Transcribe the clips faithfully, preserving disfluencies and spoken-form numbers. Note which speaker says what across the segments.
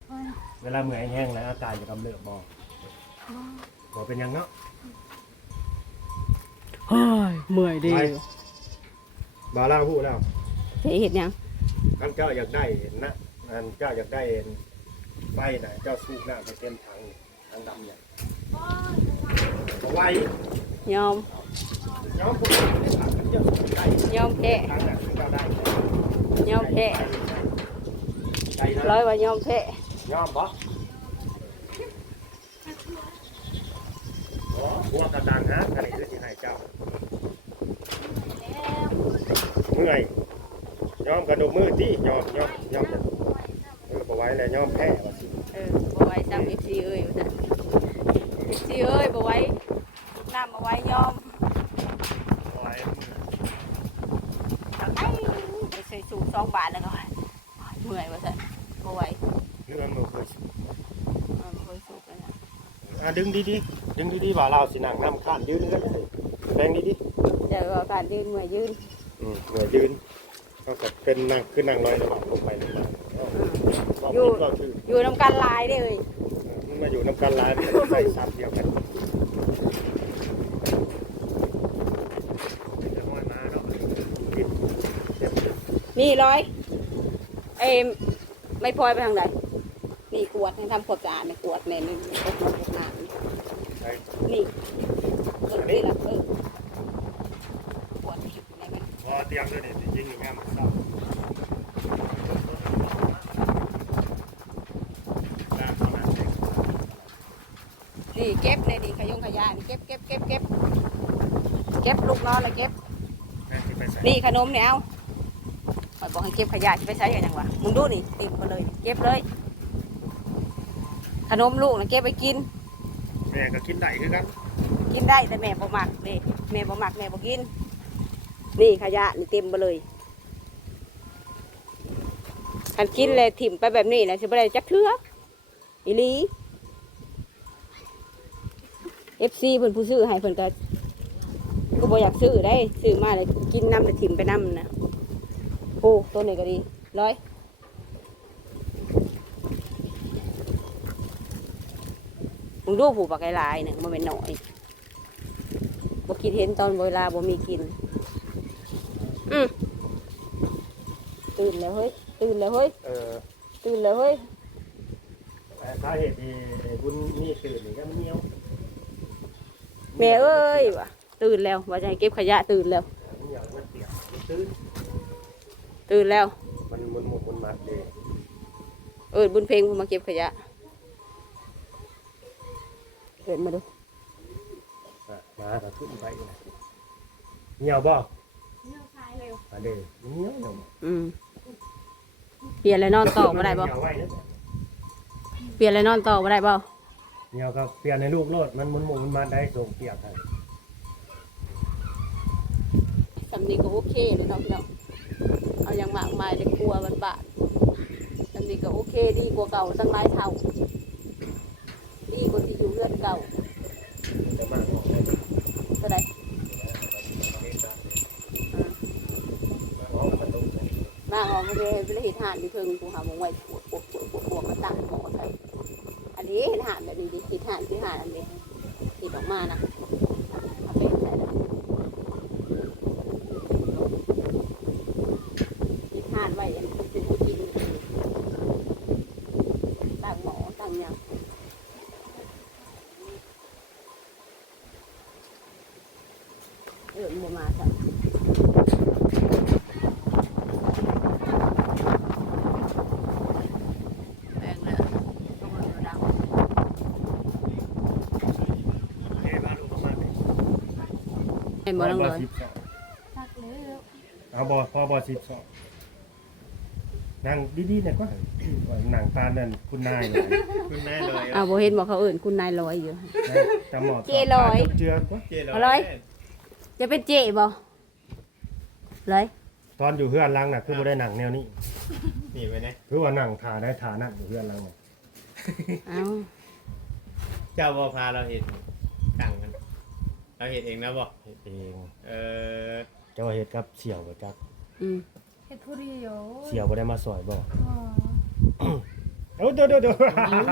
Speaker 1: เวลาเมื่อยแห้งแล้วอาการจะกำเริบบ่บ่เป็นยังเนาะ
Speaker 2: เฮ้ยเมื่อยดี
Speaker 1: บาล่าพูดแล้ว
Speaker 2: เฮ็ดเฮ็ดหยัง
Speaker 1: ท่านเจ้าอยากได้นะอันเจ้าอยากได้ไฟนะเจ้าสูบน้ำไปเต็มถังถังดำใหญ่เอาไว้
Speaker 2: ยอม
Speaker 1: ย้อมพวกนี้ได้ถังเจ้าสูบได้
Speaker 2: ยอมแพ้
Speaker 1: ถังน่ะเจ้าได้
Speaker 2: ยอมแพ้
Speaker 1: ได้นะ
Speaker 2: ร้อยว่ายอมแพ้
Speaker 1: ย้อมบ่หัวกระตังฮะกันนี่คือสิให้เจ้าเมื่อยย้อมกระดูกมือที่ย้อมย้อมย้อมเออบ่ไหว้แล้วย้อมแพ้ว่าสิ
Speaker 2: เออบ่ไหว้ซ้ำ เอฟ ซี เอ้ยว่าซั่น เอฟ ซี เอ้ยบ่ไหว้น้ำบ่ไหว้ยอม
Speaker 1: บ่ไหว้มือ
Speaker 2: ไอ้ไปใส่สูบสองบาทแล้วก็เมื่อยว่าซั่นบ่ไหว
Speaker 1: เรื่องมันเคยสูบ
Speaker 2: เออบ่เคยสูบเลยนะ
Speaker 1: อ่ะดึงดีๆดึงดีๆว่าเราสินั่งน้ำข้านยืนกันเลยแรงดี
Speaker 2: เดี๋ยวว่าการยืนเมื่อยยืน
Speaker 1: ๆอืมเหนื่อยยืนเขาก็เป็นนั่งขึ้นนั่งลอยระหว่างลงไปลงมาเราคิดเราถือ
Speaker 2: อยู่นํกันหลายเด้อเอ้ย
Speaker 1: มันมาอยู่น้ำกันหลายมันใส่ซ้ำเดียวกันเดี๋ยวมันมาเนาะกินเจ็บ
Speaker 2: นี่ร้อยเอ้ยไม่พลอยไปทางใดนี่กวดให้ทำความสะอาดนี่กวดแม่นี่กวดกวดน้ำ
Speaker 1: ใช่
Speaker 2: นี่เออนี่ละเออปวดหิบในมัน
Speaker 1: พอเตรียมด้วยนี่ยิงอย่างงี้มันซ้ำน้ำเข้ามาเอง
Speaker 2: นี่เก็บในนี่ขยงขยะนี่เก็บเก็บเก็บเก็บเก็บลูกน้องเลยเก็บ
Speaker 1: แม่ที่ไปใส่
Speaker 2: นี่ขนมเนี่ยเอาข่อยบอกให้เก็บขยะจะไปใช้กันยังวะมึงดูนี่ติดมาเลย เก็บเลย ขนมลูกนะเก็บไปกิน
Speaker 1: แม่ก็กินได้คือกัน
Speaker 2: กินได้แต่แม่บ่มักนี่แม่บ่มักแม่บ่กิน นี่ขยะนี่เต็มไปเลยคันกินเลยถิ่มไปแบบนี้นะสิบ่ได้จักเทื่ออีหลี เอฟ ซี เพิ่นผู้ซื้อให้เพิ่นก็ก็บ่อยากซื้อได้ซื้อมาเลยกินน้ำแต่ถิ่มไปน้ำนะโอ้ตัวนี้ก็ดีร้อยมึงดูผูกปากไก่ลายเนี่ยมันเป็นหน่อยบ่คิดเห็นตอนเวลาบ่มีกินอืมตื่นแล้วเฮ้ยตื่นแล้วเฮ้ย
Speaker 1: เออ
Speaker 2: ตื่นแล้วเฮ้ย
Speaker 1: สาเหตุที่บุญนี่ตื่นนี่ก็เงี้ยว
Speaker 2: แม่เอ้ยว่ะตื่นแล้วว่าจะให้เก็บขยะตื่นแล้ว
Speaker 1: เงี้ยวมันเปียกมันตื้น
Speaker 2: ตื่นแล้ว
Speaker 1: มันมันมันมันมัดเลย
Speaker 2: เอิดบุญเพลงมาเก็บขยะเอิดมาดู
Speaker 1: อ่ะมาก็ขึ้นไปนะเงี้ยวบ่เงี้ยวคายเร็วมาเด้อเงี้ยวเนาะ
Speaker 2: อืมเปลี่ยนอะไรนอนต่อมาได้บ่
Speaker 1: เงี้ยวไว้เด้อ
Speaker 2: เปลี่ยนอะไรนอนต่อมาได้บ่
Speaker 1: เงี้ยวก็เปลี่ยนในลูกโลดมันมันมันมันได้ส่งเปียกให้
Speaker 2: สำนีก็โอเคเลยเนาะพี่น้องเอาอย่างมากมายเลยกลัวมันบาดสำนีก็โอเคดีกว่าเก่าตั้งหลายเท่าดีกว่าที่อยู่เรือนเก่า
Speaker 1: จะมาออกได้
Speaker 2: เท่าไหร่
Speaker 1: ออกประตู
Speaker 2: มาออกมาเลยไปเห็นห่านอยู่เทิงกูหาหมองไว้ปวดปวดปวดปวดปวดมาตั้งหมอใส่อันนี้เห็นห่านแบบนี้ดิติดห่านที่ห่านอันนี้ติดออกมานะเอาไปใส่ละติดห่านไว้อย่างนี้เป็นผู้จริงตั้งหมอตั้งยังเออมันมาสั่งแปลงเลยต้องมาดัง
Speaker 1: เอ้บ้านลูกประมาณนี้
Speaker 2: เป็นบ่ต้องเลย
Speaker 1: เอาบ่พอบ่สิบสองนั่งดีๆเนี่ยก็หนังตานั่นคุณนายเลยคุณนายเลย
Speaker 2: อ้าวบ่เห็นบอกเขาเอื่นคุณนายลอยอยู่
Speaker 1: จำหมอ
Speaker 2: เจลอย
Speaker 1: เจือก็
Speaker 2: เอาเลยจะเป็นเจ๊บ่เลย
Speaker 1: ตอนอยู่เฮือนลังน่ะคือบ่ได้หนังแนวนี้
Speaker 3: นี่ไปนะ
Speaker 1: คือว่าหนังทาได้ทานั่งอยู่เฮือนลังน่ะ
Speaker 2: เอ้า
Speaker 3: เจ้าบ่พาเราเห็นตั้งกันเราเห็นเองนะบ่
Speaker 1: เฮ็ดเอง
Speaker 3: เออ
Speaker 1: เจ้าเฮ็ดกับเสี่ยวบ่จัก
Speaker 2: อืม
Speaker 4: เฮ็ดผู้เดียว
Speaker 1: เสี่ยวบ่ได้มาซอยบ่
Speaker 4: อ๋อ
Speaker 1: โอ้เดี๋ยวเดี๋ยวเดี๋ยว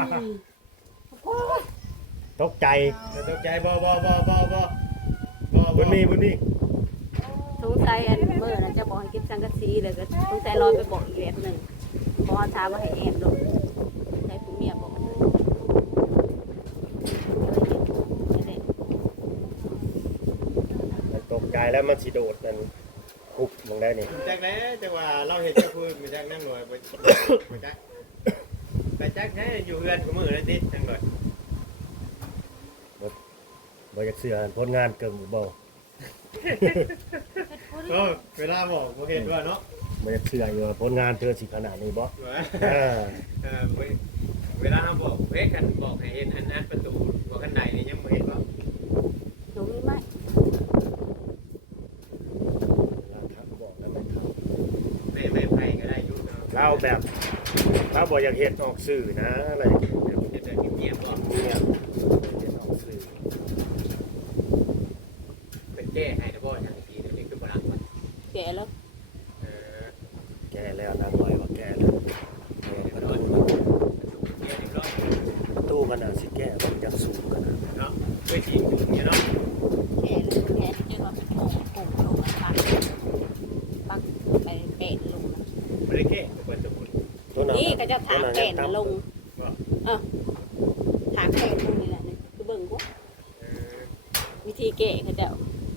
Speaker 1: ตกใจ
Speaker 3: จะตกใจบ่บ่บ่บ่บ่บ่
Speaker 1: บุญมีบุญมี
Speaker 2: สงสัยอันเมื่อนั้นจะบอกให้กินสังกะสีเลยก็สงสัยลอยไปบอกอีกแบบหนึ่งบอกว่าท้าว่าให้แอบลงใช้ผู้เมียบอกเลยนี่แหละ
Speaker 1: ตกใจแล้วมันสิโดดมันคุบลงได้นี่
Speaker 3: จากแล้วจังว่าเราเห็นจะคุยมาจากนั่งหน่อยไปไปจักไปจักแท้อยู่เฮือนของมือเลยติจังหน่อย
Speaker 1: บ่อยากเสือผลงานเกินบ่
Speaker 3: ก็เวลาบอกบ่เห็นว่าเนาะ
Speaker 1: บ่อยากเสืออยู่ว่าผลงานเธอสิขนาดนี้บ่
Speaker 3: เอ
Speaker 1: อ่า
Speaker 3: อเวลาเราบอกเฮ้ยกันบอกให้เห็นอันนั้นประตูบอกกันไหนนี่ยังบ่เห็นว่า
Speaker 2: หนูมีไหม
Speaker 1: เราทักบอกแล้วไม่ท
Speaker 3: ไม่ไม่ไปก็ได้อยู่เนาะ
Speaker 1: ำเราแบบเราบ่อยากเฮ็ดออกสื่อนะอะไรอย่างเงี้ยแบบ
Speaker 3: จะเดินเงียบๆก่อน
Speaker 1: เงียบเฮ็ดออกสื่อ
Speaker 3: เป็นแก้ให้นะบ่ทางทีเดี๋ยวนี้คือบ่รักมัน
Speaker 2: แก่แล้ว
Speaker 3: เออ
Speaker 1: แก่แล้วนางน้อยว่าแก่แล้วแก่
Speaker 3: เดี๋ยว
Speaker 1: ประ
Speaker 3: นอ
Speaker 1: ตู
Speaker 3: นประตูเกียร์อีกรอบ
Speaker 1: ประตูขนาดสิแก่มันจะสูงขนาด
Speaker 3: เนาะด้วยจริงเนี่ยเนาะ
Speaker 2: แก่แล้วแก่ที่เราเป็นโป่งโป่งลงนะปักปักไปแปะลงนะ
Speaker 3: บ่ได้แก้ประตู
Speaker 1: ตัวนั้น
Speaker 2: นี่ก็จะถางแปะลง
Speaker 3: บ่
Speaker 2: เออถางแปะลงนี่แหละนี่คือเบิ่งกู
Speaker 3: เออ
Speaker 2: วิธีแกะเขาจะ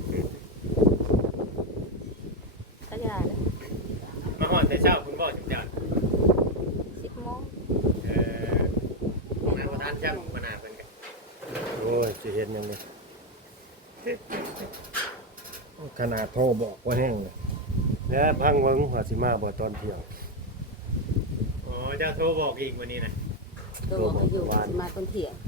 Speaker 2: ก็จะเลย
Speaker 3: มาฮอดแต่เช้าคุณบ่จังจัง
Speaker 2: สิบโมง
Speaker 3: เออมาบ่ทันจังมาหน้าเพิ่นก็
Speaker 1: โอ้ยสิเห็นยังไงขนาดโทรบอกว่าแห้งเลยแล้วพังเวิงว่าสิมาบ่ตอนเที่ยง
Speaker 3: อ๋อเจ้าโทรบอกอีกวันนี้นะ
Speaker 2: ตัวบอกอยู่มาต้นเถียง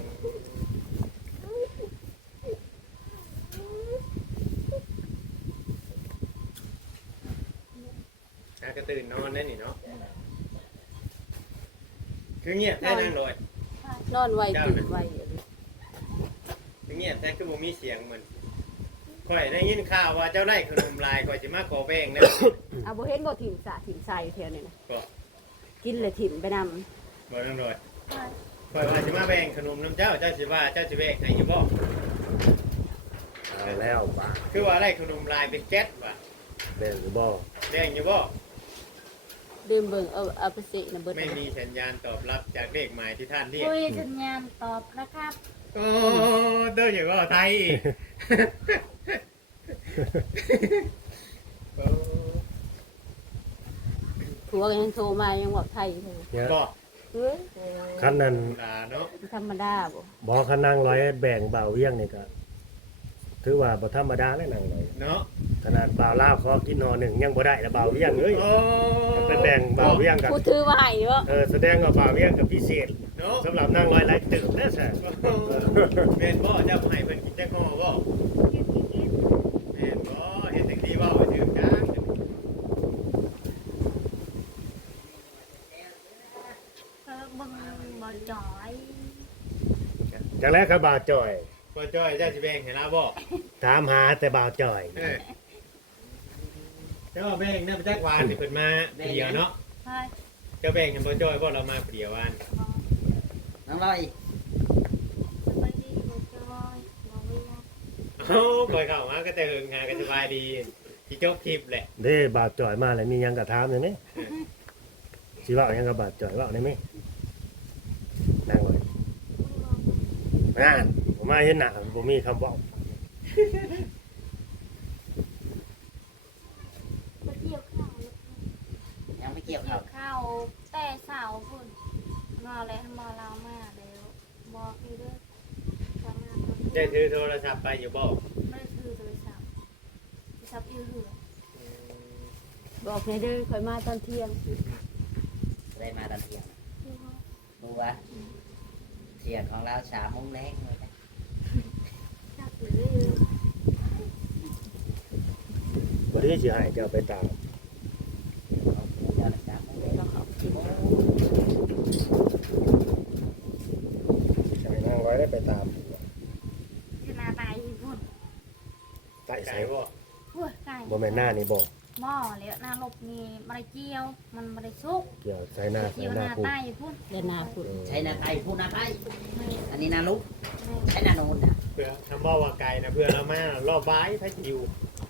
Speaker 3: อากระตื่นนอนได้นี่เนาะคือเงียบแท้นั่งลอย
Speaker 2: นอนไวตื่นไว
Speaker 3: คือเงียบแท้คือบ่มีเสียงเหมือนข่อยได้ยินข่าวว่าเจ้าได้ขนมลายข่อยสิมาขอแบ่งนะ
Speaker 2: เอาบ่เห็นบ่ถิ่มสะถิ่มใส่เทียวนี่นะ
Speaker 3: ก็
Speaker 2: กินเลยถิ่มไปน
Speaker 3: บ่นั่งลอยข่อยว่าสิมาแบ่งขนมน้ำเจ้าเจ้าสิว่าเจ้าสิแบ่งให้อยู่บ่
Speaker 1: เอาแล้วบ่า
Speaker 3: คือว่าได้ขนมลายเป็นแก๊สว่ะ
Speaker 1: แบ่งหรือบ่
Speaker 3: แบ่งอยู่บ่
Speaker 2: ำดื่มเบิ่งเอาเอาไปสินะเบิด
Speaker 3: ไม่มีสัญญาณตอบรับจากเลขหมายที่ท่านเรียก
Speaker 4: คุยสัญญาณตอบนะครับ
Speaker 3: โอ้เด้ออย่างว่าไทยอีกโอ้
Speaker 2: ผัวก็ยังโทรมายังบอกไทยเลย
Speaker 1: เนี่ย
Speaker 3: บ่
Speaker 2: เฮ้ย
Speaker 1: คันนั้น
Speaker 3: ลาเนาะ
Speaker 2: ธรรมดาบ่
Speaker 1: บ่คันนั่งร้อยแบ่งบ่าวเวียงนี่ก็ถือว่าบ่ธรรมดาเลยนั่งร้อย
Speaker 3: เนาะ
Speaker 1: ขนาดบ่าวลาวขอกินหอหนึ่งยังบ่ได้แล้วบ่าวเวียงเอ้ย
Speaker 3: โอ้
Speaker 1: ไปแบ่งบ่าวเวียงกัน
Speaker 2: ผู้ถือว่าให้เนาะ
Speaker 1: เออแสดงว่าบ่าวเวียงกับพิเศษ
Speaker 3: เนาะ
Speaker 1: สำหรับนั่งร้อยหลายตึกนะแซ่
Speaker 3: แม่นบ่เจ้าให้เพิ่นกินจักห่อบ่แม่นบ่เฮ็ดจังซี่บ่ถึงจัง
Speaker 4: เออบึงบ่จ่อย
Speaker 1: จังแรกก็บ่าวจ่อย
Speaker 3: บ่จ้อยเจ้าสิแบ่งให้ลาบ่
Speaker 1: ถามหาแต่บ่าวจ่อย
Speaker 3: เออเจ้าแบ่งนำจักหวานนี่เพิ่นมาเดียวเนาะ
Speaker 4: ใช่
Speaker 3: เจ้าแบ่งให้บ่จ้อยบ่เรามาเดียววาน
Speaker 5: น้องลอย
Speaker 4: สบายดีบ่จ่อยบ่เวียน
Speaker 3: เอ้าบ่เข้ามาก็แต่เฮิงหากันสบายดีสิจบคลิปแหละ
Speaker 1: เด้บ่าวจ่อยมาแล้วมีหยังก็ถามได้ไหมสิเว้าหยังกับบ่าวจ่อยเว้าได้ไหมนั่งเลยนั่นผมมาเห็นหน้าบ่มีคำเว้า
Speaker 4: ไปเกี่ยวข้าว
Speaker 5: ยังไม่เกี่ยว
Speaker 4: เกี่
Speaker 5: ครั
Speaker 4: ย
Speaker 5: บ
Speaker 4: วข้าวแต่เสาพุ่นมาแล้วมาเรามาแล้วบอกอีเด้อทำงานทำ
Speaker 3: ได้ถือโทรศัพท์ไปอยู่บ่
Speaker 4: ไม่ได้ถือโทรศัพท์โทรศัพท์อยู่เหือ
Speaker 2: บอกในเด้อค่อยมาตอนเที่ยง
Speaker 5: ได้มาตอนเที่ยงนะ
Speaker 4: อยู่ห้อง
Speaker 5: ดูว่าเที่ยงของเราสามโมงแรงเลยนะ
Speaker 4: จักหรือ
Speaker 1: บ่ได้สิให้เจ้าไปตาม
Speaker 5: เอาปูยาสามโมงแรง
Speaker 2: เราเขากิน
Speaker 1: ใช่นั่งร้อยได้ไปตาม
Speaker 4: ขนาดไหนพุ่น
Speaker 1: ไต่
Speaker 3: ไก่
Speaker 1: ใส่
Speaker 3: บ่
Speaker 4: พุ่นไก่
Speaker 1: บ่แม่นหน้านี่บ่
Speaker 4: หม้อแล้วหน้าลบนี่บ่ได้เจียวมันบ่ได้สุก
Speaker 1: เกี่ยวใส่หน้า
Speaker 4: เจี
Speaker 1: ใส่
Speaker 4: ยว
Speaker 1: ห
Speaker 4: ห
Speaker 1: น้า
Speaker 4: น้า
Speaker 1: ปู
Speaker 4: ใต้พุ่น
Speaker 2: เดินหน้าพุ่น
Speaker 5: ใช้นาไทยพูดนาไทย
Speaker 4: แม่
Speaker 5: อันนี้นาลุก
Speaker 4: แม่
Speaker 5: ใช้นาโนนอ่ะ
Speaker 3: เพื่อทำบ่ว่าไกลนะเพื่อเรามารอบบ้ายพระจิว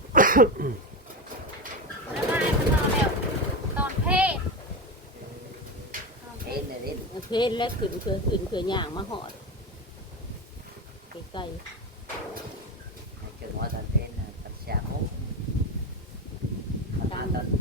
Speaker 4: แล้วได้มันนอนแล้วตอนเพศตอนเพ
Speaker 5: เอ็
Speaker 4: ศ
Speaker 5: นเลยเอ็น
Speaker 2: เพศและขึ้นเพื่อขึ้นเพื่อย่างมาหอดไกล
Speaker 5: เกิดว่าตอนเป็นตัดชามุกมาตอนตอน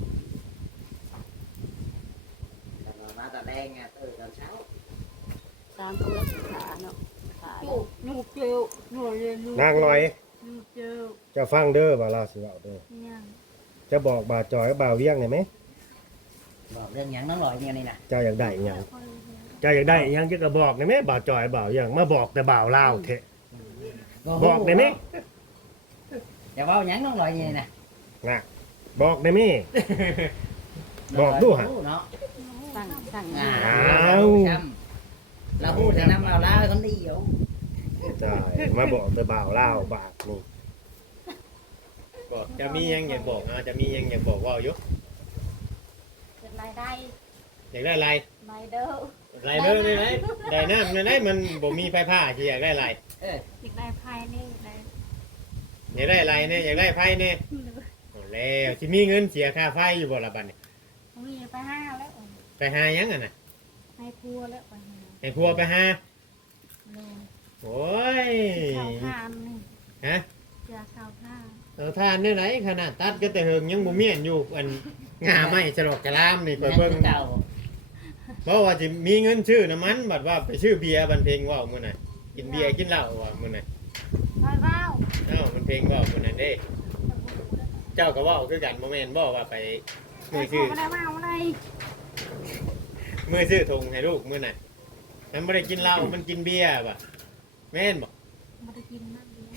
Speaker 5: มาตอนแดงอ่ะตื่นตอนเช้า
Speaker 2: ๆตามตัวและขาเนาะขา
Speaker 4: อยู่อยู่เจียวอยู่เรียนอยู่
Speaker 1: นางลอย
Speaker 4: อยู่เจียว
Speaker 1: จะฟังเด้อบ่าวลาวสิเว้าเด้อ
Speaker 4: ยัง
Speaker 1: จะบอกบ่าวจอยกับบ่าวเวียงได้ไหม
Speaker 5: บอกเรื่องยังน้องลอยเนี่ยนี่นะ
Speaker 1: เจ้าอยากได้อิหยัง
Speaker 4: คน
Speaker 1: เจ้าอยากได้อิหยังจะก็บอกได้ไหมบ่าวจอยบ่าวเวียงมาบอกแต่บ่าวลาวเถอะบอกได้ไหม
Speaker 5: อย่าว่ายังน้องลอยเนี่ยนะ
Speaker 1: น่ะบอกได้ไหม บอกดูฮะ
Speaker 5: เนาะ
Speaker 2: ตั้งตั้ง
Speaker 5: อ่า
Speaker 1: อ้าว
Speaker 5: เราพูดถึงน้ำเราล้าคนเดียว
Speaker 1: ใช่มาบอกแต่บ่าวลาวบาทนี่
Speaker 3: บอกจะมียังอยากบอกนะจะมียังอยากบอกว่าอยู่
Speaker 4: เกิดรายได้
Speaker 3: อยากได้อะไร
Speaker 4: รายเด้อ
Speaker 3: ไรเด้อนี่ไหนได้น้ำนี่ไหนมันบ่มีไฟผ้าที่อยากได้อะไร
Speaker 5: เออ
Speaker 4: อยากได้ภายนี่ได้
Speaker 3: อยากได้อะไรเนี่ยอยากได้ไฟเนี่ยโอ้แล้วสิมีเงินเสียค่าไฟอยู่บ่ละบัดนี้
Speaker 4: มีไปห้าแล้ว
Speaker 3: ไปหายังอ่ะน่ะ
Speaker 4: ให้พัวแล้วไปหา
Speaker 3: ให้พัวไปหา
Speaker 4: เลย
Speaker 3: โอ้ย
Speaker 4: ข้าวทานนี่
Speaker 3: ฮะ
Speaker 4: เจือข้าวทาน
Speaker 3: เอาทานได้ไหนขนาดตัดก็แต่เฮิงยังบ่เมียนอยู่อันงาไม้ฉลอกกะลามนี่ข่อย
Speaker 5: ยัง
Speaker 3: เบิ่ง
Speaker 5: เก่า
Speaker 3: เพราะว่าสิมีเงินชื่อน้ำมันบัดว่าไปชื่อเบียร์บันเพลงว่าวมื้อน่ะกินเบียร์กินเหล้าว่ะมื้อน่ะ
Speaker 4: ร้อยเบ้า
Speaker 3: เอ้ามันเพลงว่าวมื้อนั้นเด้ เจ้าก็เว้าคือกันบ่แม่นบ่ว่าไปมือชื่อ
Speaker 4: ไม่ได้เบ้าไม่ได้
Speaker 3: มือชื่อทงให้ลูกมื้อน่ะมันบ่ได้กินเหล้ามันกินเบียร์บ่ะแม่นบ่
Speaker 4: ไม่ได้กินนั่นเดียว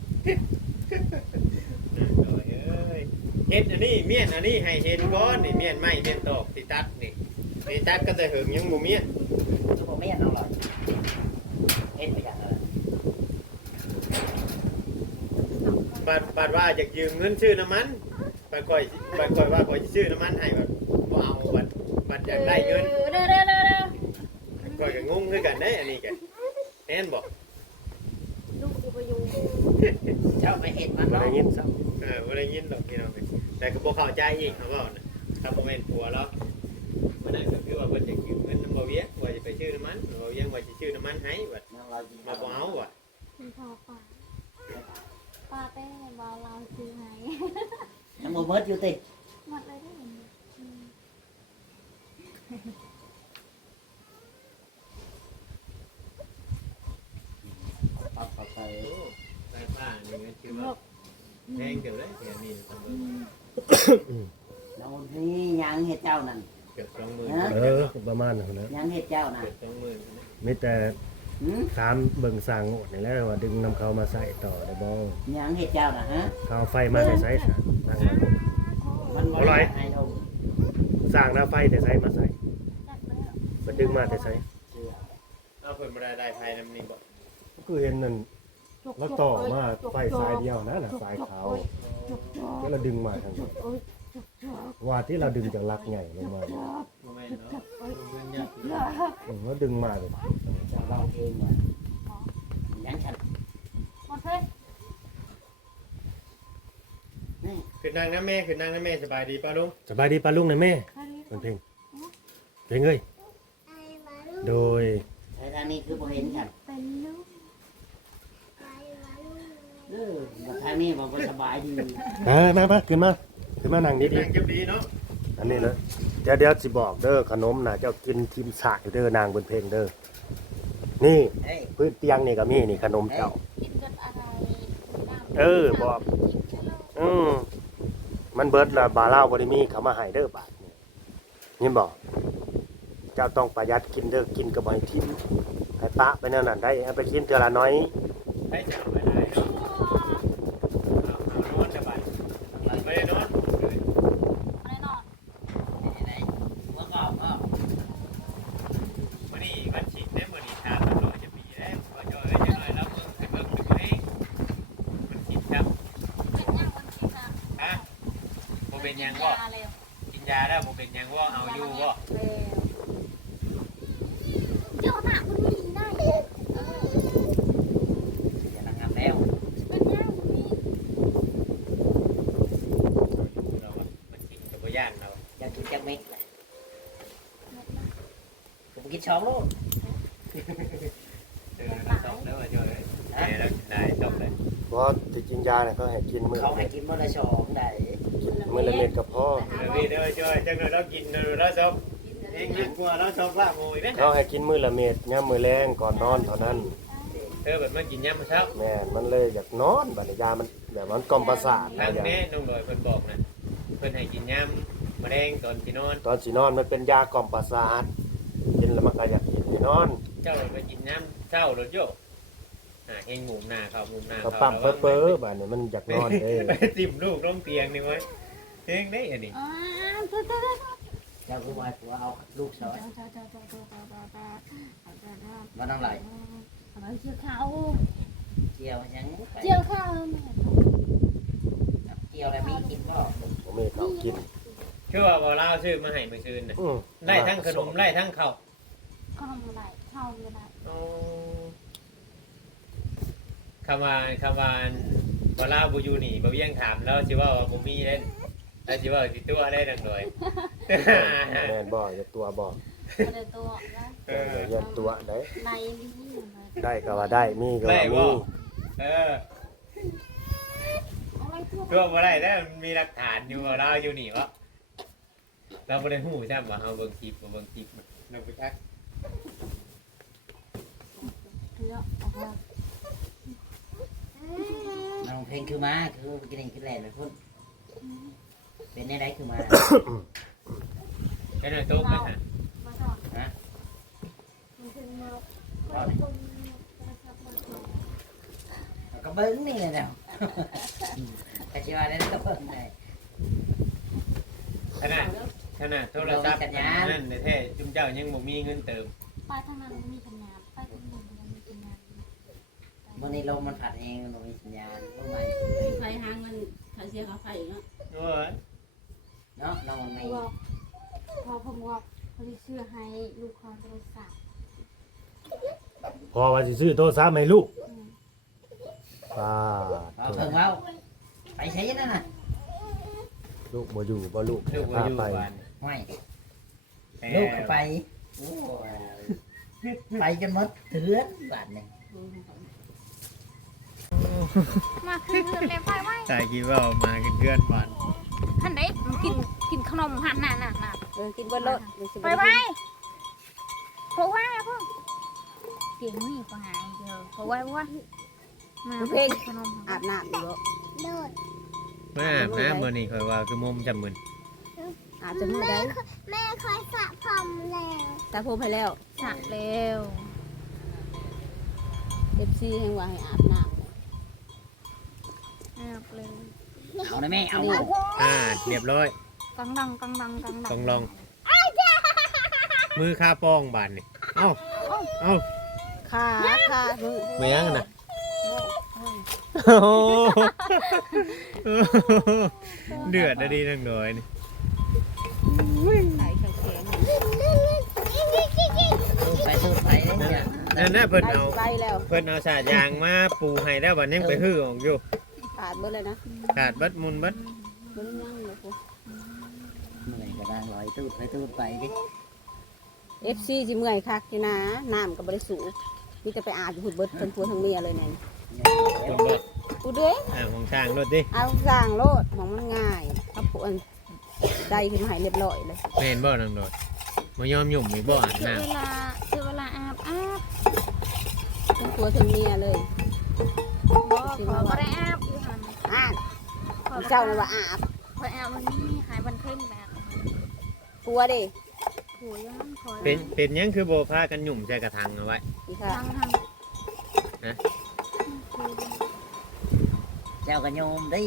Speaker 3: โอ้ยเอ้ยเฮ็ดอันนี้เมียนอันนี้ให้เห็นก่อนนี่เมียนไม้เมียนตอกสิตัดนี่สิตัดก็แต่เหิงยังบ่เมียน
Speaker 5: คือผมไม่อยากน้องลอยเอ็นไปอย่างเลย
Speaker 3: บัดบัดว่าอยากยืมเงินชื่อน้ำมันบัดก่อยบัดก่อยว่าก่อยสิชื่อน้ำมันให้บัดบ่เอาบัดบัดอยากได้เงิน
Speaker 4: เด้อเด้อเด้อเด้อ
Speaker 3: ก่อยก็งงคือกันเด้อันนี้แกแม่นบ่
Speaker 4: ลูกอยู่ไปอยู่
Speaker 5: เจ้าไปเห็นมัน
Speaker 1: บ่
Speaker 5: เนาะ
Speaker 1: ได้ยินซ้
Speaker 3: เออบ่ได้ยินดอกพี่น้องเอ้ยแต่ก็บ่เข้าใจอีกเขาเว้าน่ะถ้าบ่แม่นผัวแล้วมันนั่นก็คือว่าเพิ่นอยากยืมเงินน้ำบ่เวียงว่าจะไปชื่อน้ำมันบ่เวียงว่าสิชื่อน้ำมันให้บัด
Speaker 5: น้องลอยกิน
Speaker 3: มาบ่เอาว่ะ
Speaker 4: คุณพ่อป้าป้าเต้บอลเราซื้อไง
Speaker 5: น้ำมันเบิดอยู่ติ
Speaker 4: หมดเลยได้เห็นอืม
Speaker 5: ปับปับไป
Speaker 3: โอ้ได้ป้านี่เงินชื่อว่าแพงเกือบได้แค่นี้ตำรวจ
Speaker 5: น้องนี่ยังเห็ดเจ้านั่น
Speaker 3: เกือบ20,000
Speaker 1: ำเออประมาณนั้นนะ
Speaker 5: ยังเห็ดเจ้าน่ะ
Speaker 3: เกือบ20,000นะ
Speaker 1: มีแต่
Speaker 5: หืม
Speaker 1: ถามเบิ่งสร้างโงดนี่แหละว่าดึงนำเขามาใส่ต่อได้บ่
Speaker 5: ยังเห็ดเจ้าน่ะฮะ
Speaker 1: เขาเอาไฟมาแต่ใส่ซะนั่งมา
Speaker 5: มันบ่ได้ให้เรา
Speaker 1: สร้างหน้าไฟแต่ใส่มาใส่
Speaker 4: จัดเลยเหรอ
Speaker 1: มันดึงมาแต่ใส่
Speaker 5: เชื่อ
Speaker 3: เอาเพิ่นบ่ได้ได้ภายนำนี่บ่
Speaker 1: ก็คือเห็นนั่นแล้วต่อมาไฟสายเดียวนะน่ะสายขาวก็เราดึงมาทางนี้ว่าที่เราดึงจากลักใหญ่ลงมาเนี่ย
Speaker 3: บ่แม่นเนาะเพิ่นอยาก
Speaker 1: เออแล้วดึงมาเลย
Speaker 5: เจ้าเราเองว่ะยังฉัน
Speaker 4: หมดเลย
Speaker 5: นี่
Speaker 3: ขึ้นนั่งนะแม่ขึ้นนั่งนะแม่สบายดีป่ะลุง
Speaker 1: สบายดีป้าลุงนะแม่
Speaker 4: แค่นี้
Speaker 1: เป็นเพลงเพลงเอ้ยโดย
Speaker 5: ไอ้ทางนี้คือบ่เห็นฉัน
Speaker 4: เป็นลูก
Speaker 5: เออบัดทางนี้บ่สบายดี
Speaker 1: มามามาขึ้นมาขึ้นมานั่งดี
Speaker 3: นั่งเก็บดีเนาะ
Speaker 1: ๆอันนี้นะเดี๋ยวเดี๋ยวสิบอกเด้อขนมนะเจ้ากินทิมสายเด้อนางบนเพลงเด้อนี่
Speaker 5: เฮ้ย
Speaker 1: พื้นเตียงนี่ก็มีนี่ขนมเจ้า
Speaker 4: กินกันอะไร
Speaker 1: เออบอก อืมมันเบิดละบาเล่าบ่ได้มีเขามาให้เด้อบาทนี่นี่บอกเจ้าต้องประหยัดกินเด้อกินกับบ่ให้ทิมให้ปะไปนั่นน่ะได้เอาไปกินเทื่อละน้อย
Speaker 3: ให้จะเอาไปได้เนาะเอาเอานอนสบายไม่ได้นอน
Speaker 4: อะไรนอน
Speaker 5: ไหนๆว่าก็ก็
Speaker 3: มื้อนี้วันฉีดได้มื้อนี้ถามมันว่าจะมีได้บ่จอยจังเลยแล้วมึงขึ้นเบิ่งขึ้นตัวเองมันคิดครับ
Speaker 4: เป็นยังวันที่สาม
Speaker 3: ฮะผมหยังบ่
Speaker 4: ยาแล้ว
Speaker 3: กินยาแล้วบ่เป็นหยังบ่เอาอยู่บ่
Speaker 2: แล้ว
Speaker 4: เจ้าหน้ามันมีได้เออ
Speaker 5: อย่าระงับแล้ว
Speaker 4: เป็นยามันมี
Speaker 3: เราอะมันกินกับบ่ย่านเรา
Speaker 5: อยากกินจักเม็ดเลยผมกินช้อนโลด
Speaker 3: เออเราต้องแล้วว่าจ้อยเอ้ยเรากินได้ต้องเลย
Speaker 1: เพราะที่จริงยาเนี่ยเขาให้กินมื้อ
Speaker 5: เขาให้กินมื้อละช้อนได้
Speaker 1: มื้อละเม็ดก็พอ
Speaker 3: เดี๋ยวพี่เด้อจ้อยจังเลยเรากินเราชอบเองยิ่งกว่าเราชอบลาบหมูอีกนะ
Speaker 1: เขาให้กินมื้อละเม็ดยามมื้อแลงก่อนนอนเท่านั้น
Speaker 3: เธอแบบมากินยามมื้อเช้า
Speaker 1: แม่นมันเลยอยากนอนบัดนี้ยามันแบบมันกล่อมประสาท
Speaker 3: ทาง
Speaker 1: อย่าง
Speaker 3: นี้น้องดอยเพิ่นบอกนะเพิ่นให้กินยามมะแรงตอนสินอน
Speaker 1: ตอนสินอนมันเป็นยากล่อมประสาทกินแล้วมันก็อยากกินให้นอน
Speaker 3: เจ้าไปกินยามเช้ารถโยอ่าเฮงหมุมหน้าเขาหมุมหน้า
Speaker 1: ก็
Speaker 3: เขา
Speaker 1: ปั๊มเพ้อๆบัดนี้มันอยากนอนเด้
Speaker 3: ไปติ่มลูกลงเตียงนี่ไว้เฮงได้อันนี้
Speaker 4: อ่าเจ้าเจ้าเจ้า
Speaker 5: เจ้าคือว่าผัวเอาลูกช้อน
Speaker 4: เจ้าเจ้าเจ้าเจ้าเจ้าเจ้าเจ้าเจ้าเจ้า
Speaker 5: มาน้องไหล
Speaker 4: อะไรเจียวข้าว
Speaker 5: เจียวยังไป
Speaker 4: เจียวข้าวแม่
Speaker 5: เจียวแล้วมีกินก็
Speaker 1: ผมมีเขากิน
Speaker 3: คือว่าบ่ลาวซื้อมาให้มื้อคืนน่ะ
Speaker 1: อืม
Speaker 3: ได้ทั้งขนมได้ทั้งข้าว
Speaker 4: ข้าวอะไรข้าวอะไร
Speaker 3: อ๋อคำว่าคำว่าบ่ลาวบ่อยู่นี่บ่เวียงถามแล้วสิว่าว่าบ่มีเด้แล้วสิว่าสิตัวได้ดังหน่อย
Speaker 1: แม่นบ่อย่าตัวบ่
Speaker 4: อะไรตัวนะ
Speaker 3: เออ
Speaker 1: อย่าตัวได้
Speaker 4: ในนี้
Speaker 1: ได้ก็ว่าได้มีก็
Speaker 3: ได้
Speaker 1: ว่า
Speaker 3: บ่
Speaker 1: มี
Speaker 3: เออ
Speaker 4: อะไรตัว
Speaker 3: ตัวบ่ได้แล้วมันมีหลักฐานอยู่ว่าเราอยู่นี่วะเราบ่ได้ฮู้ใช่บ่เฮาเบิ่งคลิปบ่เบิ่งคลิปเราไปจัก
Speaker 4: เยอะออกมา
Speaker 5: น้องเพลงคือมาคือกินนี่กินแหล่เลยพุ่นเป็นได้ไรคือมา
Speaker 3: แค่นั้นตกไปฮะ
Speaker 4: มาก่อน
Speaker 5: ฮะ
Speaker 4: มันเป็นแนว
Speaker 5: ก็เบิ้งนี่เลยเนาะกะชิว่าได้ก็เบิ้งได้
Speaker 3: ขนาดขนาดโทรศัพท์นั่นแท้ๆจุมเจ้ายังบ่มีเงินเติม
Speaker 4: ป้ายทางนั้นมีสัญญาณป้ายทางนั้นมีสัญญาณ
Speaker 5: วันนี้ลมมันผัดเองมันมีสัญญาณลมใหม่
Speaker 2: ไฟหางมันเขาเสียเขาไฟเนาะ
Speaker 3: โอ้ย
Speaker 5: เนาะน้องมันไม่
Speaker 4: บอกพอผมบอกเขาจะชื่อให้ลูกความโทรศัพท์
Speaker 1: พอว่าสิซื้อโทรศัพท์ให้ลูกป้า
Speaker 5: เอาเพิ่งเล่าไปใช้นั่นน่ะ
Speaker 1: ลูกบ่อยู่บ่ลูก
Speaker 3: ลูกบ่
Speaker 1: พา
Speaker 3: อยู่
Speaker 1: ไป
Speaker 3: บ้าน
Speaker 5: ไม่ลูกก็ไปโอ้ยไปจนหมดเถือนบ้านนี่
Speaker 4: มาขึ้นเรือเลยไปไว้
Speaker 3: ใช่คิดว่ามากันเพื่อนบ้าน
Speaker 4: ท่านได้กินกินขนมหันน่ะน่ะน่ะ
Speaker 2: เออกินเบิดรถเดี๋ยวสิ
Speaker 4: ไป
Speaker 2: บ่
Speaker 4: ไว้
Speaker 2: ด้
Speaker 4: เพราะว่าพวกเสียงนี่ก็หายเยอะเพราะว่าว่ามาขนม
Speaker 2: อาบน้ำอยู่บ่
Speaker 3: มาอาบน้ำมื้อนี้ข่อยว่าคือมุมจำมึน
Speaker 2: อาบจะมื้อใด
Speaker 6: แม่เคยสระผมแล้ว
Speaker 2: ตาผมให้แล้ว
Speaker 4: สระแล้ว
Speaker 2: เอฟซีแห่งว่าให้อาบน้ำ
Speaker 4: อาบเลย
Speaker 5: เอาได้ไหมเอา
Speaker 3: อ่าเรียบร้อย
Speaker 4: กังดังกังดังกังดัง
Speaker 3: ต้องลอง มือค่าป้องบานนี่เอ้าเอ้า
Speaker 2: ขาขามือ
Speaker 3: ไม่ยังนะเดือดนะดีนังหน่อยนี่
Speaker 2: ใส่แข็ง
Speaker 5: ไปสูดไปเนี่ย
Speaker 3: นั่นน่ะเพิ่น
Speaker 2: ๆ
Speaker 3: เอา
Speaker 2: ไปแล้ว
Speaker 3: เพิ่นเอาสาดยางมาปูให้แล้วบัดยังไปฮื้อออกอยู่
Speaker 2: ขาดเบิดเลยนะ
Speaker 3: ขาดบัดมุนบัด
Speaker 2: เบิดยังเลยกู
Speaker 5: เมื่อยก็ได้ลอยตูดไปตูดไปดิ
Speaker 2: เอฟซีสิเมื่อยคักอยู่นะน้ำก็บ่ได้สูบมีแต่ไปอาบอยู่หุ่นเบิดทั้งผัวทั้งเมียเลยนั่น
Speaker 3: คนรถ
Speaker 2: กูเด้
Speaker 3: อ่าของช่างรถดิ
Speaker 2: เอาสร้างโลดของมันง่ายครับพวกอันได้ขึ้นมาให้เรียบร้อยเลย
Speaker 3: แม่นบ่นังหน่อยบ่ยอมหยุ่มอีกบ่อาบ
Speaker 4: เสีย
Speaker 3: น้
Speaker 4: เวลาเสียเวลาอาบอาบ
Speaker 2: ทั้งผัวทั้งเมียเลย
Speaker 4: บอกขอก็ได้อาบอยู่หัน
Speaker 2: อ่านเจ้าน่ะว่าอาบ
Speaker 4: คอยอาบวันนี้หายวันเพ่งแบบ
Speaker 2: กลัวดิ
Speaker 4: หัวยังคอย
Speaker 3: ำเป็นเป็นหยังคือบ่พากันหยุ่มใส่กระถางเอาไว้
Speaker 2: อีค่ะ
Speaker 4: ทางทาง
Speaker 5: เจ้าก็โยมดิ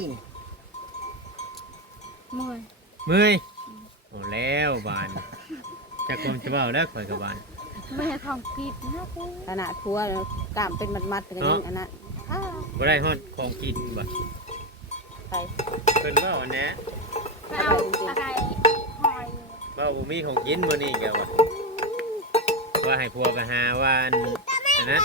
Speaker 4: เมื่อย
Speaker 3: เมื่อยโอ้แล้วบานจักคนจะเว้าแล้วข่อยกับบาน
Speaker 4: ไม่ให้ของกินนะกู
Speaker 2: ขนาดผัวน่ะกล้ามเป็นมัดๆกันยังอันนั้นอ้าว
Speaker 3: บ่ได้ฮอดของกินบ่
Speaker 2: ไป
Speaker 3: เพิ่นเว้าอันเนี้ย
Speaker 4: เอาอะไรหอย
Speaker 3: ว่าบ่มีของกินบ่นี่แกว่าว่าให้ผัวไปหาว่าอันอันนั้น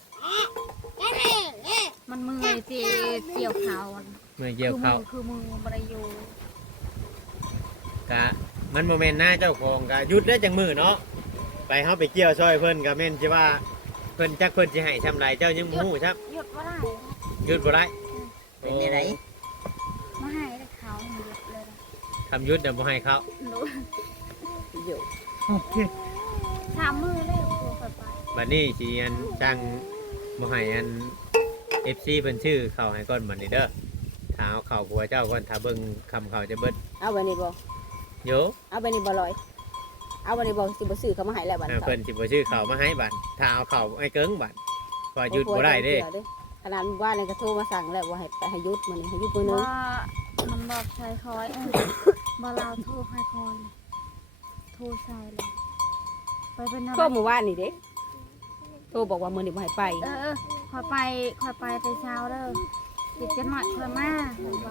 Speaker 4: มันมือที่เกี่ยวเขา
Speaker 3: เมื่อเกี่ยวเขา
Speaker 4: คือมือบ่ได้อยู่
Speaker 3: กะมันโมเมนต์หน้าเจ้าของกะหยุดได้จังมือเนาะไปเฮาไปเกี่ยวซอยเพิ่นกะแม่นสิว่าเพิ่นจักเพิ่นสิให้ทำไรเจ้ายังบ่ฮู้ครับ
Speaker 4: หยุดบ่ได้
Speaker 3: หยุดบ่ได้
Speaker 5: เป็นยังไง
Speaker 4: มาให้ได้เขาหยุดเลยนะ
Speaker 3: ทำหยุดเดี๋ยวบ่ให้เขา
Speaker 4: รู้
Speaker 2: อยู่
Speaker 4: สามมือเลยครูไปไป
Speaker 3: บัดนี้สิอันจังบ่ให้อัน เอฟ ซี เพิ่นชื่อเข้าให้ก่อนบัดนี้เด้อถ้าเอาเข้าผัวเจ้าก่อนถ้าเบิ่งคำเขาจะเบิด
Speaker 2: เอาไปนี่บ่
Speaker 3: โย
Speaker 2: เอาไปนี่บ่ลอย เอาไปนี่บ่สิบ่ซื้อเขามาให้แล้วบัด
Speaker 3: เออเพิ่นสิบ่ชื่อเข้ามาให้บัดถ้าเอาเข้าไอ้เกิงบัดว่าหยุดบ่ได้เด้
Speaker 2: ขนาดว่านี่ก็โทรมาสั่งแล้วว่าให้ไปให้หยุดมื้อนี้ให้หยุดมื้อนึง
Speaker 4: ว่ามันบอกใช้คอยเออบ่เราโทรให้คอยโทรใส่เลยไปเป็นอะไร
Speaker 2: โทรเมื่อวานนี่เด้โทรบอกว่ามื้อนี้บ่ให้ไป
Speaker 4: เออเออคอยไปคอยไปแต่เช้าเด้อเด็กจะหน่อยคอยมาบอก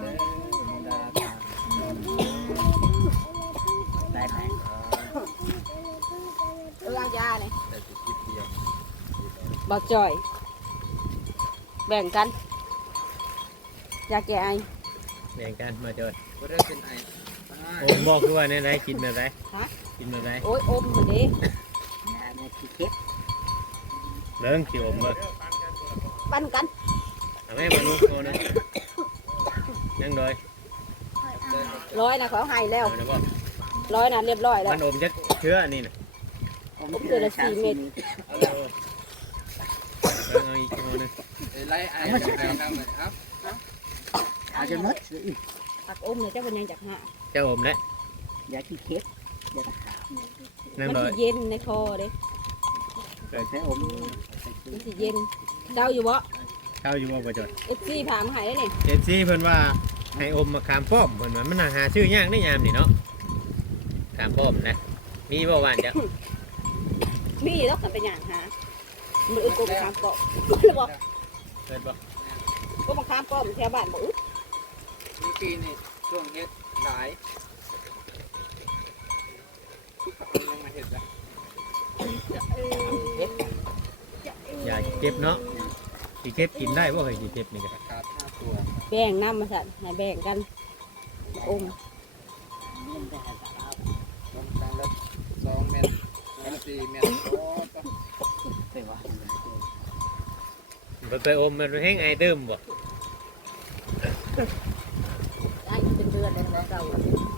Speaker 5: ได้ไหม
Speaker 2: เออยาเลยบอกจ่อย แบ่งกันยาแก้ไอ
Speaker 3: แบ่งกันมาจอย
Speaker 5: บ่ได้เป็นไอ
Speaker 3: ผมบอกคือว่าในไหนกินแบบไหน
Speaker 2: ฮะ
Speaker 3: กินแบบไหน
Speaker 2: โอ้ยอมเหมือนนี้
Speaker 5: ยาในขี้เข็บ
Speaker 3: เรื่องสิอมบ่
Speaker 2: ปั้นกัน
Speaker 3: เอาแม่มาลูกโตนะยังเลย
Speaker 4: คอยเอา
Speaker 2: ร้อยนะเขาให้แล้ว
Speaker 3: เอานะบ่
Speaker 2: ร้อยนะเรียบร้อยแล้ว
Speaker 3: มันอมจักเชื้ออันนี้น่ะ
Speaker 5: ผมเกิดละสี่เม็ด
Speaker 3: เอาแล้วเอาเอาอีกเอาหนึง
Speaker 7: ไล่ไอ้แบบนั้นเลยครับ
Speaker 5: เอาจนหมดสิ
Speaker 2: ผักอมเนี่ยเจ้าคนยังจากหา
Speaker 3: เจ้าอมแล้ว
Speaker 5: ยาขี้เข็บยาตะขาบ
Speaker 3: นั่ง
Speaker 2: มัน
Speaker 3: เล
Speaker 2: สิ
Speaker 3: ย
Speaker 2: เย็นในคอเด้
Speaker 5: เกิดใช้อม
Speaker 2: มันสิเย็นเดาอยู่บ่
Speaker 3: เข้าอยู่บ่บ่จอย
Speaker 2: เอฟซีผ่ามาให้แล้วนี่
Speaker 3: เอฟซีเพิ่นว่าให้อมมะขามป้อมเพิ่นว่ามันน่าหาชื่อยากได้ยามนี่เนาะขามป้อมนะมีบ่ว่านจ้ะ
Speaker 2: มีแล้วกันเป็นอย่างหามันอึดกบมะขามป้อมหรือบ่
Speaker 3: เพิ่นบ่
Speaker 2: กบมะขามป้อมแถวบ้านบ่อึด
Speaker 7: เมื่อกี้นี่ช่วงเฮ็ดหลายที่เขาเอาลงมาเฮ็ดละ
Speaker 3: อย่าเจ็บเนาะสิเจ็บกินได้บ่เคยสิเจ็บนี่ก็
Speaker 7: ขาดห้าตัว
Speaker 2: แบ่งน้ำมาสั่นให้แบ่งกันอม
Speaker 5: มันได้หาสาว
Speaker 7: ลงทางละสองเมตรแล้วสี่เมตรโอ้ก็
Speaker 5: เป็นว่า
Speaker 3: เพิ่นไปอมมันแห้งไอตื้มบ่
Speaker 2: ไอ้เป็นเดือนเลยแล้วเรา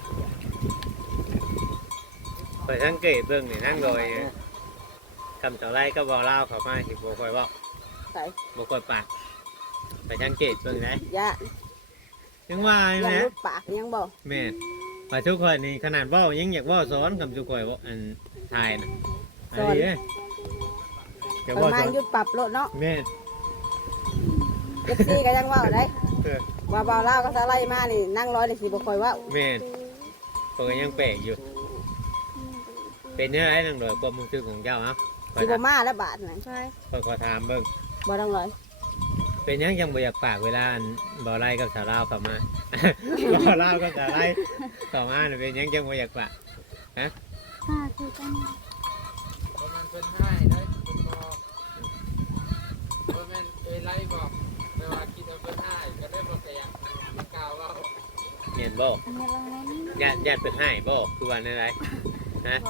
Speaker 3: ไปสังเกตเบิ่งนี่นั่งโดยคำเจ้าไรก็บ่เล่าเข้ามาสิบ่ค่อยเว้า
Speaker 2: ใส่
Speaker 3: บ่ค่อยปากไปสังเกตเบิ่งได้
Speaker 2: ยา
Speaker 3: ยังว่าอยู่
Speaker 2: ยัง
Speaker 3: นะ
Speaker 2: ลดปากยังบ่
Speaker 3: แม่นว่าทุกคนนี่ขนาดเว้ายังอยากเว้าสอนคำทุกคนเว้าอันทายน่ะอันนี้เด้อจะ
Speaker 2: ประ
Speaker 3: เว้า
Speaker 2: มา
Speaker 3: ส
Speaker 2: ณ
Speaker 3: อน
Speaker 2: หยุดปรับลดเนาะ
Speaker 3: แม่น
Speaker 2: เอฟซีก็ยังเว่าได้
Speaker 3: เออ
Speaker 2: ว่าเบาเล่าก็สไลด์มานี่นั่งร้อยในสีบ่คอยเว่า
Speaker 3: แม่นก็ยังแปลกอยู่ เป็นยังไงนั่งโดยความรู้สึกของเจ้าเอ้าขอ
Speaker 2: สีบ่
Speaker 3: ถาม
Speaker 2: มาแล้วบาทนะ
Speaker 4: ใช่
Speaker 3: ขอขอถามเบิ่ง
Speaker 2: บ่ต้องร้อย
Speaker 3: เป็นยังยังบ่อยากปากเวลาอันบ่ไล่กับสาวลาวเข้ามา บ่ลาวกับสาวไล่เข้ามาน่ะเป็นยังยังบ่อยากปาก
Speaker 4: ป้าคือกัน
Speaker 7: เพราะมันเป็นให้ได้เป็นบอเพราะมันเคยไล่บอกไม่ว่ากินเอาเป็นให้ก็ได้บอกแต่อย่างมันกล่าวว่า
Speaker 3: เมียนบ่
Speaker 4: อันนี้ลงเล่น
Speaker 3: ญาติญาติเพิ่นให้บ่คือว่าแนวใดฮะ
Speaker 4: พอ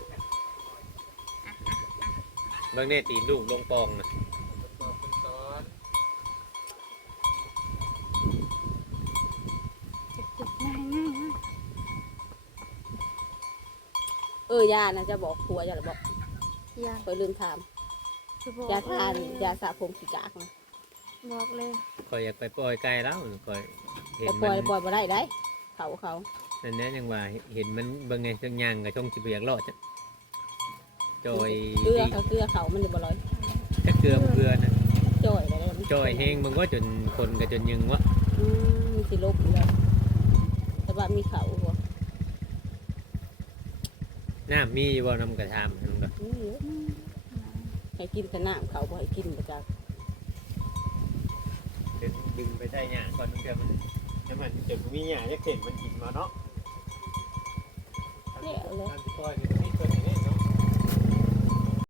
Speaker 3: เบิ่งแน่ตีนลูกลงปองน่ะ
Speaker 7: บอกเป็นสอน
Speaker 4: จุดง่ายง่ายง่าย
Speaker 2: เออยานะจะบอกผัวจะหรือบอก
Speaker 4: อย่า
Speaker 2: คอยลืมถาม
Speaker 4: คือบอก
Speaker 2: ยาทานยาสระผมสีจากนะ
Speaker 4: บอกเลย
Speaker 3: ข่อยอยากไปปล่อยไก่แล้วข่อยเห็น
Speaker 2: แต่ปล่
Speaker 3: มั
Speaker 2: อย
Speaker 3: น
Speaker 2: ปล่อยบ่ได้ได้ เขาเขา
Speaker 3: นั่นแหละยังว่าเห็นมันเบิ่งไงจังย่างก็ชงสิบ่อยากรอดจ้ะจอย
Speaker 2: เกลือเขาเกลือเขามันเลยบ่ร้อย
Speaker 3: ถ้าเกลือบ่เกลือน่ะ
Speaker 2: จ่อยอะไรมัน
Speaker 3: จอยแฮงมึงว่าจนคนก็จนยึงวะ
Speaker 2: อืมมีสิลบอยู่แล้วแต่ว่ามีเขาหัว
Speaker 3: น้ำมีบ่น้ำกระชามมันก็
Speaker 2: อืมให้กินแต่น้ำเขาบ่ให้กินประจัก
Speaker 3: ดึงไปได้หญ้าก่อนมันเกิดมันน้ำมันจะมีหญ้าจะเข็นมันกินมาเนาะ
Speaker 2: เนี่ยเลย
Speaker 3: การที่ปล่อยนี่